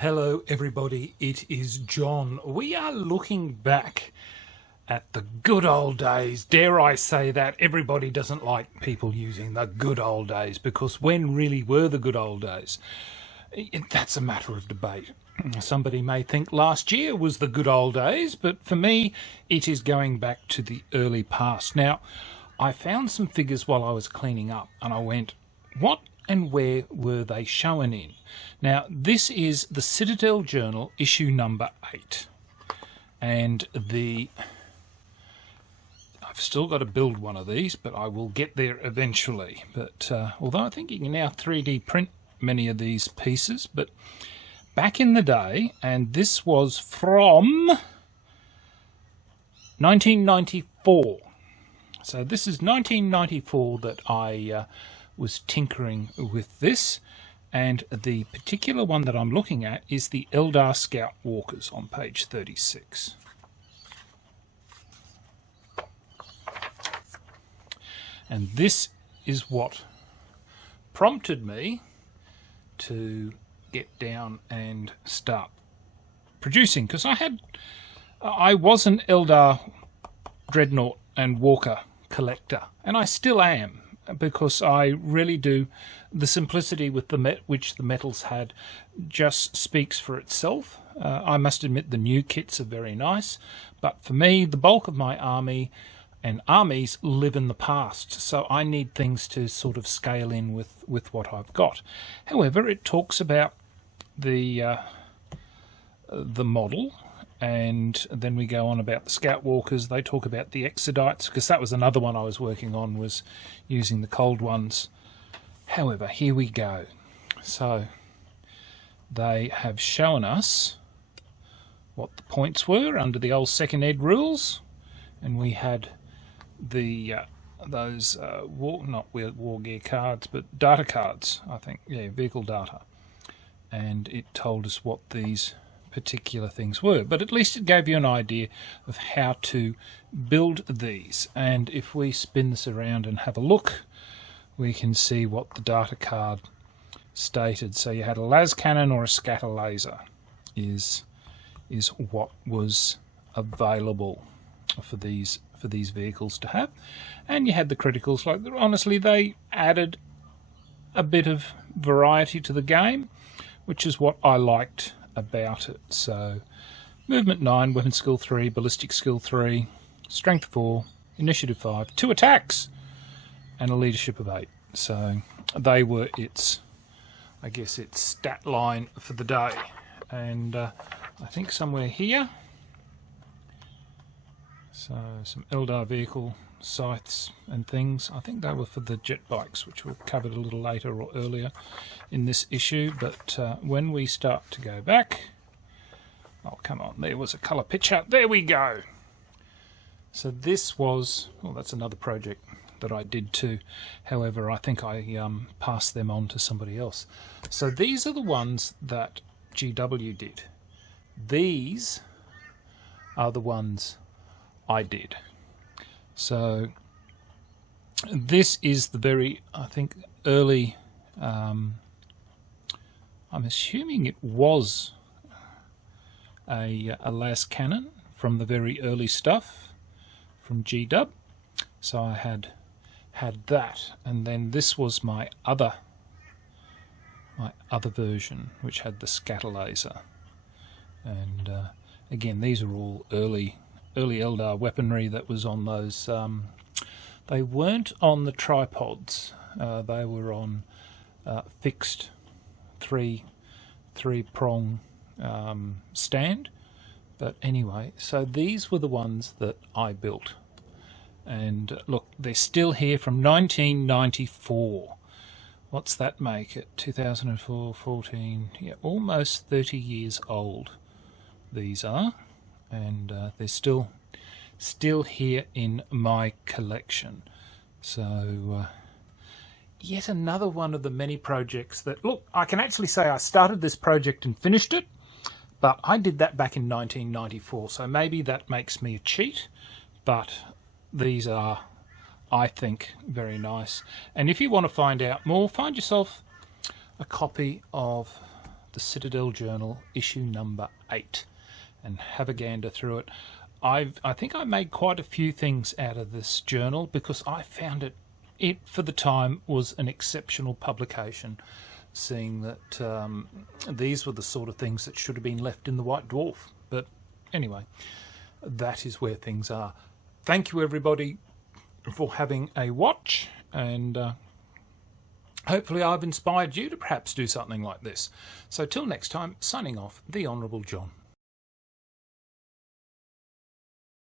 Hello everybody, it is John. We are looking back at the good old days. Dare I say that? Everybody doesn't like people using the good old days, because when really were the good old days? That's a matter of debate. Somebody may think last year was the good old days, but for me it is going back to the early past. Now, I found some figures while I was cleaning up and I went, what and where were they shown in? Now, this is the Citadel Journal, issue number 8. And I've still got to build one of these, but I will get there eventually. But although I think you can now 3D print many of these pieces, but back in the day, and this was from 1994. So this is 1994 that I was tinkering with this, and the particular one that I'm looking at is the Eldar Scout Walkers on page 36. And this is what prompted me to get down and start producing, because I was an Eldar Dreadnought and Walker collector, and I still am, because I really do. The simplicity with which the metals had just speaks for itself. I must admit the new kits are very nice, but for me the bulk of my army and armies live in the past, so I need things to sort of scale in with what I've got. However, it talks about the model, and then we go on about the Scout Walkers. They talk about the Exodites, because that was another one I was working on, was using the cold ones. However, here we go. So they have shown us what the points were under the old second ed rules, and we had the those not war gear cards, but data cards, I think, yeah, vehicle data, and it told us what these particular things were, but at least it gave you an idea of how to build these. And if we spin this around and have a look, we can see what the data card stated. So you had a las cannon or a scatter laser is what was available for these vehicles to have, and you had the criticals. Like, honestly, they added a bit of variety to the game, which is what I liked about it. So movement 9, weapon skill 3, ballistic skill 3, strength 4, initiative 5, 2 attacks, and a leadership of 8. So they were its stat line for the day. And I think somewhere here, so some Eldar vehicle scythes and things. I think they were for the jet bikes, which were covered a little later or earlier in this issue. But when we start to go back, oh come on, there was a colour picture. There we go. So this was, well, that's another project that I did too. However, I think I passed them on to somebody else. So these are the ones that GW did. These are the ones I did. So this is the very, I think, early, I'm assuming it was a las cannon from the very early stuff from GW. So I had that, and then this was my other version, which had the scatter laser. And again, these are all early Eldar weaponry that was on those. They weren't on the tripods. They were on fixed three-prong stand. But anyway, so these were the ones that I built. And look, they're still here from 1994. What's that make it? 2004, 14, yeah, almost 30 years old these are. And they're still here in my collection. So yet another one of the many projects that, look, I can actually say I started this project and finished it, but I did that back in 1994, so maybe that makes me a cheat, but these are, I think, very nice. And if you want to find out more, find yourself a copy of up the Citadel Journal issue number 8 and have a gander through it. I think I made quite a few things out of this journal because I found it for the time was an exceptional publication, seeing that these were the sort of things that should have been left in the White Dwarf. But anyway, that is where things are. Thank you everybody for having a watch, and hopefully I've inspired you to perhaps do something like this. So till next time, signing off, the Honourable John.